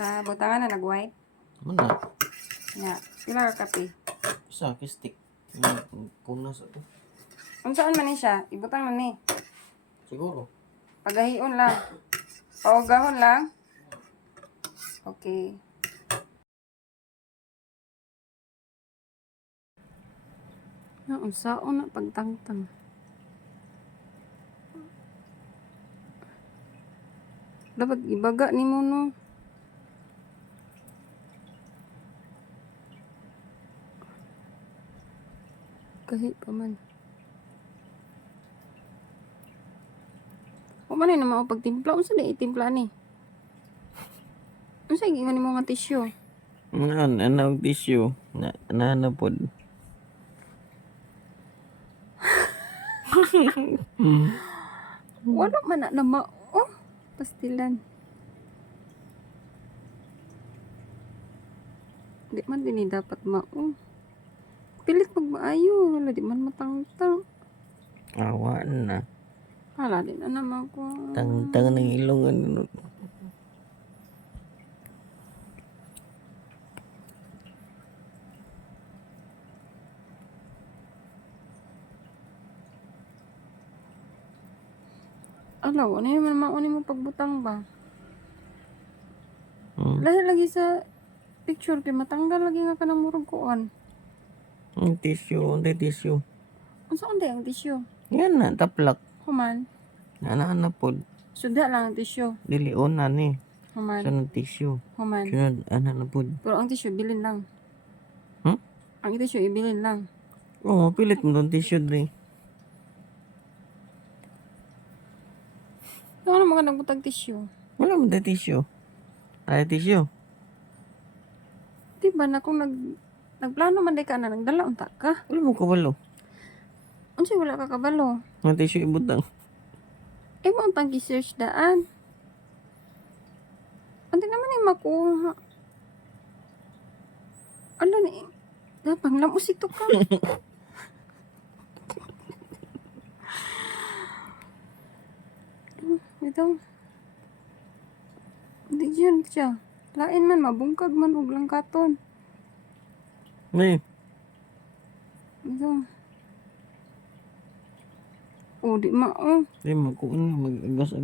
Nabutangan na nag-white. Mana? Nga. Pila ka kape. Isa, kistik. Punas ako. Unsaan man ni siya? Ibutang na ni. Siguro. Pagahion lang. Paugahon lang. Okay. Unsaon na pagtangtang. Dapat ibaga ni mo no. Kahit pa man. O man na mao pagtimpla. Unsa na itimpla ni? Unsa gingon nimo nga tissue? Ano tissue? Na pod. Wala man na mao. Pastilan. Di man din dapat mao. Pilit pag maayo. Wala di man matangtang. Awa na. Hala, di na naman ko. Tangtang ng ilong ano. Alaw, ano naman mauni mo pagbutang ba? Hmm. Lahi lagi sa picture kay matanggal lagi nga kanang murag kuan. Tissue, tissue. Unsa unday ang tissue? Yan na, taplak. Human. Ana pod. Suda lang ang tissue. Dili na ni. Human. Sunod tissue. Human. Sunod, ana na pod. Pero ang tissue bilin lang. Ang tissue ibilin lang. Oo, pilit mo tong tissue dre. Ano mga nagbutag tissue? Wala mo tayo tissue. Ay, tissue. Di ba na kung nagplano man day ka na nagdala unta ka? Wala mo kabalo. Unsay wala ka kabalo? Ang tissue ibutang. Eh mo ang pang-search daan. Ante naman ay makuha. Ala ni. Dapat lamos ito ka. Ito. Hindi dyan siya. Lain man, mabungkag man og langkaton. May. Ito. O, di mao. Di mo kunin mag-agas